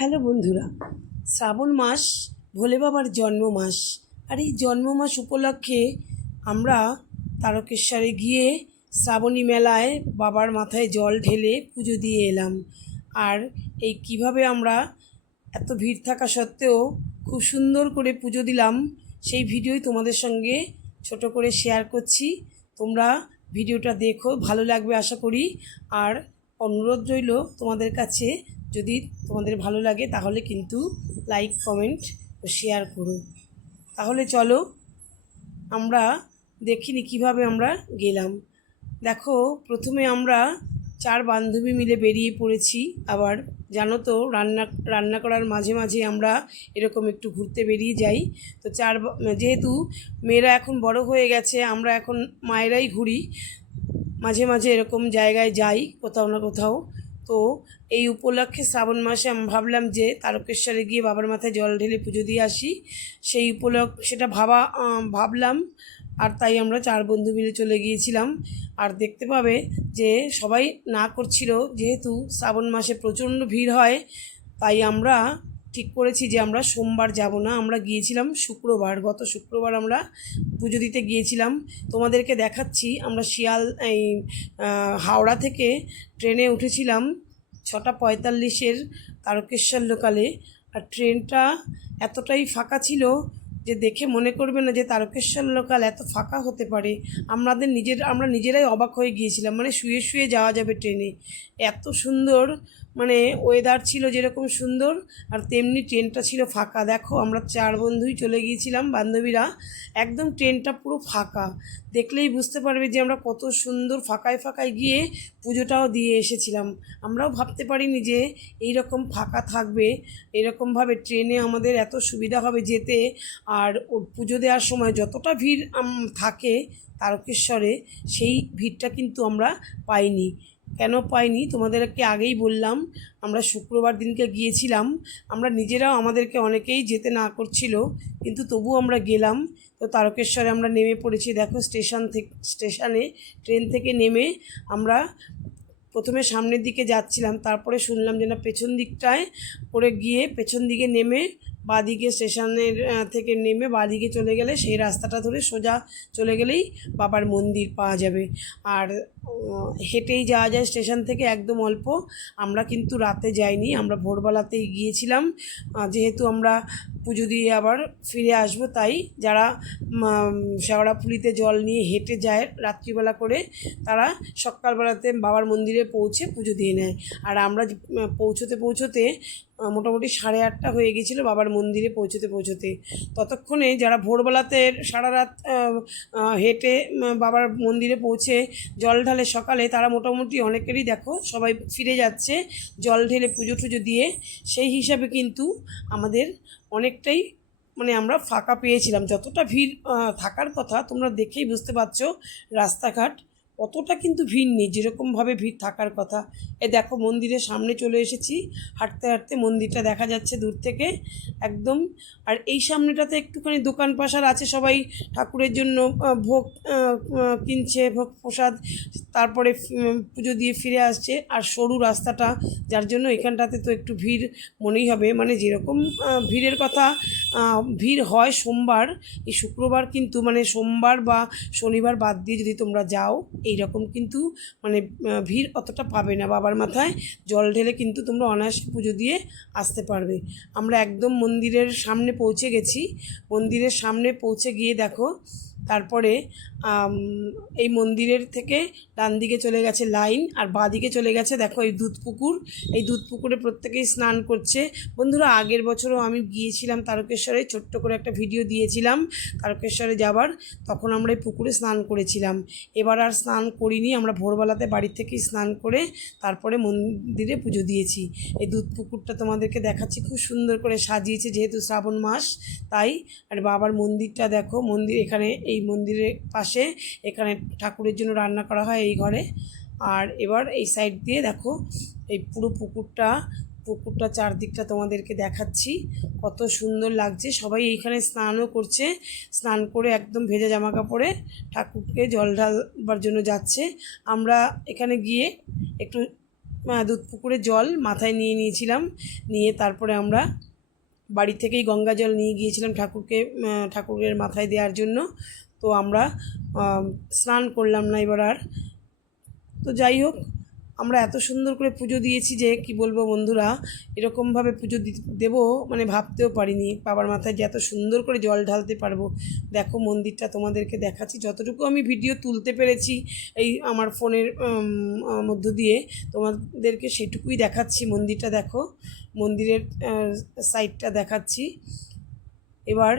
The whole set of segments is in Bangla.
হ্যালো বন্ধুরা, শ্রাবণ মাস ভোলে বাবার জন্ম মাস। আর এই জন্ম মাস উপলক্ষে আমরা তারকেশ্বরে গিয়ে শ্রাবণী মেলায় বাবার মাথায় জল ঢেলে পুজো দিয়ে এলাম। আর এই কিভাবে আমরা এত ভিড় থাকা সত্ত্বেও খুব সুন্দর করে পুজো দিলাম সেই ভিডিওই তোমাদের সঙ্গে ছোট করে শেয়ার করছি। তোমরা ভিডিওটা দেখো, ভালো লাগবে আশা করি। আর অনুরোধ রইল তোমাদের কাছে, যদি তোমাদের ভালো লাগে তাহলে কিন্তু লাইক, কমেন্ট ও শেয়ার করো। তাহলে চলো আমরা দেখিনি কিভাবে আমরা গেলাম। দেখো, প্রথমে আমরা 4 বান্ধবী মিলে বেরিয়ে পড়েছি। আবার জানো তো, রান্না করার মাঝে মাঝে আমরা এরকম একটু ঘুরতে বেরিয়ে যাই। তো যেহেতু মেয়েরা এখন বড় হয়ে গেছে, আমরা এখন মায়েরাই ঘুরি, মাঝে মাঝে এরকম জায়গায় যাই কোথাও না কোথাও। তো এই উপলক্ষে শ্রাবণ মাসে আমি ভাবলাম যে তারকেশ্বরে গিয়ে বাবার মাথায় জল ঢেলে পুজো দিয়ে আসি। সেই সেটা ভাবলাম, আর তাই আমরা 4 বন্ধু মিলে চলে গিয়েছিলাম। আর দেখতে পাবে যে সবাই না করছিল, যেহেতু শ্রাবণ মাসে প্রচণ্ড ভিড় হয়, তাই আমরা ঠিক করেছি যে আমরা সোমবার যাব না, আমরা গিয়েছিলাম শুক্রবার। গত শুক্রবার আমরা পুজো দিতে গিয়েছিলাম। তোমাদেরকে দেখাচ্ছি, আমরা হাওড়া থেকে ট্রেনে উঠেছিলাম 6:45 তারকেশ্বর লোকালে। আর ট্রেনটা এতটাই ফাঁকা ছিল যে দেখে মনে করবে না যে তারকেশ্বর লোকাল এত ফাঁকা হতে পারে। আমরা নিজেরাই অবাক হয়ে গিয়েছিলাম, মানে শুয়ে শুয়ে যাওয়া যাবে ট্রেনে, এত সুন্দর মানে ওয়েদার ছিল যেরকম সুন্দর, আর তেমনি ট্রেনটা ছিল ফাঁকা। দেখো, আমরা 4 বন্ধুই চলে গিয়েছিলাম, বান্ধবীরা। একদম ট্রেনটা পুরো ফাঁকা, দেখলেই বুঝতে পারবে যে আমরা কত সুন্দর ফাঁকায় ফাঁকায় গিয়ে পুজোটাও দিয়ে এসেছিলাম। আমরাও ভাবতে পারিনি যে এইরকম ফাঁকা থাকবে, এরকমভাবে ট্রেনে আমাদের এত সুবিধা হবে যেতে। আর পুজো দেওয়ার সময় যতটা ভিড় থাকে তারকেশ্বরে, সেই ভিড়টা কিন্তু আমরা পাইনি। কেন পাইনি তোমাদেরকে আগেই বললাম, আমরা শুক্রবার দিনকে গিয়েছিলাম। আমরা নিজেরাও, আমাদেরকে অনেকেই যেতে না করছিল, কিন্তু তবু আমরা গেলাম। তো তারকেশ্বরে আমরা নেমে পড়েছি। দেখো, স্টেশনে ট্রেন থেকে নেমে আমরা প্রথমে সামনের দিকে যাচ্ছিলাম, তারপরে শুনলাম যে না, পেছন দিকটায় করে গিয়ে পেছন দিকে নেমে বাঁদিকে স্টেশনের থেকে নেমে বাঁদিকে চলে গেলে, সেই রাস্তাটা ধরে সোজা চলে গেলেই বাবার মন্দির পাওয়া যাবে। আর হেঁটেই যাওয়া যায় স্টেশন থেকে, একদম অল্প। আমরা কিন্তু রাতে যাইনি, আমরা ভোরবেলাতেই গিয়েছিলাম, যেহেতু আমরা পুজো দিয়ে আবার ফিরে আসবো। তাই যারা শেওড়াফুলিতে জল নিয়ে হেঁটে যায় রাত্রিবেলা করে, তারা সকালবেলাতে বাবার মন্দিরে পৌঁছে পুজো দিয়ে নেয়। আর আমরা পৌঁছতে মোটামুটি 8:30 হয়ে গেছিলো বাবার মন্দিরে পৌঁছতে। ততক্ষণে যারা ভোরবেলাতে সারা রাত হেঁটে বাবার মন্দিরে পৌঁছে জল ঢালে সকালে, তারা মোটামুটি অনেকেরই দেখো সবাই ফিরে যাচ্ছে জল ঢেলে পুজো টুজো দিয়ে। সেই হিসাবে কিন্তু আমাদের অনেকটাই মানে আমরা ফাঁকা পেয়েছিলাম। যতটা ভিড় থাকার কথা তোমরা দেখেই বুঝতে পারছো, রাস্তাঘাট অতটা কিন্তু ভিড় নেই যেরকমভাবে ভিড় থাকার কথা। দেখো, মন্দিরের সামনে চলে এসেছি, হাঁটতে হাঁটতে মন্দিরটা দেখা যাচ্ছে দূর থেকে একদম। আর এই সামনেটাতে একটুখানি দোকান পাশার আছে, সবাই ঠাকুরের জন্য ভোগ কিনছে, ভোগ প্রসাদ, তারপরে পুজো দিয়ে ফিরে আসছে। আর সরু রাস্তাটা, যার জন্য এখানটাতে তো একটু ভিড় মনেই হবে, মানে যেরকম ভিড়ের কথা ভিড় হয় সোমবার, এই শুক্রবার কিন্তু মানে সোমবার বা শনিবার বাদ দিয়ে যদি তোমরা যাও, এইরকম কিন্তু মানে ভিড় অতটা পাবে না। বাবার মাথায় জল ঢেলে কিন্তু তোমরা অনায়াসে পুজো দিয়ে আসতে পারবে। আমরা একদম মন্দিরের সামনে পৌঁছে গেছি। মন্দিরের সামনে পৌঁছে গিয়ে দেখো, তারপরে এই মন্দিরের থেকে ডান দিকে চলে গেছে লাইন, আর বাঁ দিকে চলে গেছে দেখো এই দুধ পুকুর। এই দুধ পুকুরে প্রত্যেকেই স্নান করছে। বন্ধুরা, আগের বছরও আমি গিয়েছিলাম তারকেশ্বরে, ছোট্ট করে একটা ভিডিও দিয়েছিলাম তারকেশ্বরে যাবার, তখন আমরা এই পুকুরে স্নান করেছিলাম। এবার আর স্নান করিনি, আমরা ভোরবেলাতে বাড়ি থেকেই স্নান করে তারপরে মন্দিরে পুজো দিয়েছি। এই দুধ পুকুরটা তোমাদেরকে দেখাচ্ছি, খুব সুন্দর করে সাজিয়েছে যেহেতু শ্রাবণ মাস তাই। আর বাবার মন্দিরটা দেখো, এখানে এই মন্দিরের পাশে এখানে ঠাকুরের জন্য রান্না করা হয় এই ঘরে। আর এবার এই সাইড দিয়ে দেখো এই পুরো পুকুরটা চারদিকটা তোমাদেরকে দেখাচ্ছি, কত সুন্দর লাগছে। সবাই এইখানে স্নানও করছে, স্নান করে একদম ভেজা জামা কাপড়ে ঠাকুরকে জল ঢালবার জন্য যাচ্ছে। আমরা এখানে গিয়ে একটু দুধ পুকুরে জল মাথায় নিয়ে নিয়েছিলাম, নিয়ে তারপরে আমরা বাড়ি থেকেই গঙ্গা জল নিয়ে গিয়েছিলাম ঠাকুরের মাথায় দেওয়ার জন্য। তো আমরা স্নান করলাম না এবার আর। তো যাই হোক, আমরা এত সুন্দর করে পুজো দিয়েছি যে কি বলবো বন্ধুরা, এরকমভাবে পুজো দেবো মানে ভাবতেও পারিনি বাবার মাথায় যে এত সুন্দর করে জল ঢালতে পারবো। দেখো মন্দিরটা তোমাদেরকে দেখাচ্ছি, যতটুকু আমি ভিডিও তুলতে পেরেছি এই আমার ফোনের মধ্য দিয়ে তোমাদেরকে সেটুকুই দেখাচ্ছি। মন্দিরটা দেখো, মন্দিরের সাইডটা দেখাচ্ছি। এবার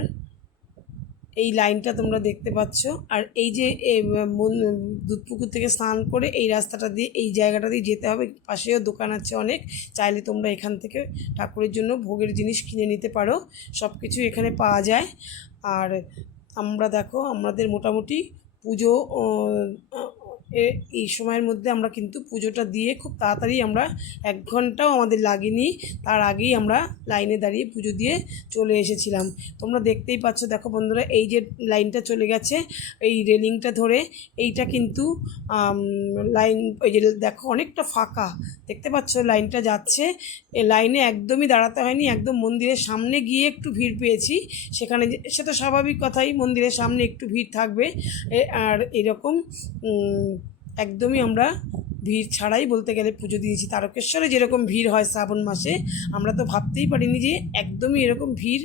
এই লাইনটা তোমরা দেখতে পাচ্ছ, আর এই যে দুধপুকুর থেকে স্নান করে এই রাস্তাটা দিয়ে এই জায়গাটা দিয়ে যেতে হবে। পাশেও দোকান আছে অনেক, চাইলে তোমরা এখান থেকে ঠাকুরের জন্য ভোগের জিনিস কিনে নিতে পারো, সব কিছু এখানে পাওয়া যায়। আর আমরা দেখো আমাদের মোটামুটি পুজো এই সময়ের মধ্যে আমরা কিন্তু পুজোটা দিয়ে খুব তাড়াতাড়ি আমরা 1 ঘন্টাও আমাদের লাগেনি, তার আগেই আমরা লাইনে দাঁড়িয়ে পুজো দিয়ে চলে এসেছিলাম। তোমরা দেখতেই পাচ্ছ, দেখো বন্ধুরা, এই যে লাইনটা চলে গেছে এই রেলিংটা ধরে, এইটা কিন্তু লাইন, ওই যে দেখো অনেকটা ফাঁকা দেখতে পাচ্ছ লাইনটা যাচ্ছে। এই লাইনে একদমই দাঁড়াতে হয়নি, একদম মন্দিরের সামনে গিয়ে একটু ভিড় পেয়েছি সেখানে। সে তো স্বাভাবিক কথাই, মন্দিরের সামনে একটু ভিড় থাকবে। আর এরকম একদমই আমরা ভিড় ছাড়াই বলতে গেলে পুজো দিয়েছি। তারকেশ্বরে যেরকম ভিড় হয় শ্রাবণ মাসে, আমরা তো ভাবতেই পারিনি যে একদমই এরকম ভিড়,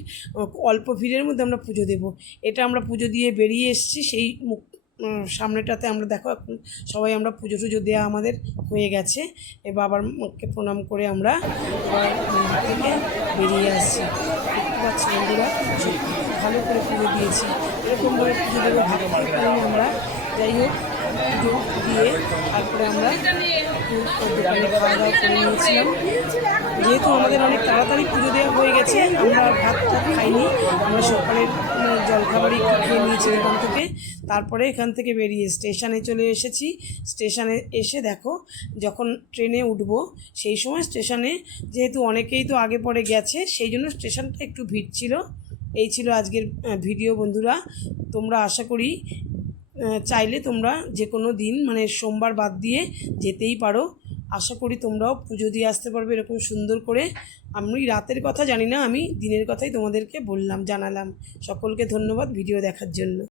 অল্প ভিড়ের মধ্যে আমরা পুজো দেব। এটা আমরা পুজো দিয়ে বেরিয়ে এসেছি, সেই সামনেটাতে আমরা দেখো এখন সবাই আমরা পুজো টুজো দেওয়া আমাদের হয়ে গেছে। এ বাবার মুখকে প্রণাম করে আমরা এবার মন্দির থেকে বেরিয়ে আসছি। দেখতে পাচ্ছি বন্ধুরা, ভালো করে পুজো দিয়েছি, এরকমভাবে পুজো দেবো ভাবতে পারিনি আমরা। যাই হোক, পুজো দিয়ে তারপরে আমরা দোকানে খাওয়া দাওয়া করে নিয়েছিলাম। যেহেতু আমাদের অনেক তাড়াতাড়ি পুজো দেওয়া হয়ে গেছে, আমরা ভাত খাইনি, আমরা সকালের জলখাবারই খেয়ে নিয়েছি এখান থেকে। তারপরে এখান থেকে বেরিয়ে স্টেশনে চলে এসেছি। স্টেশনে এসে দেখো, যখন ট্রেনে উঠবো সেই সময় স্টেশনে যেহেতু অনেকেই তো আগে পরে গেছে, সেই জন্য স্টেশনটা একটু ভিড় ছিল। এই ছিল আজকের ভিডিও বন্ধুরা। তোমরা আশা করি চাইলে তোমরা যে কোনো দিন মানে সোমবার বাদ দিয়ে যেতেই পারো। আশা করি তোমরাও পুজো দিয়ে আসতে পারবে এরকম সুন্দর করে। আমি রাতের কথা জানি না, আমি দিনের কথাই তোমাদেরকে বললাম, জানালাম। সকলকে ধন্যবাদ ভিডিও দেখার জন্য।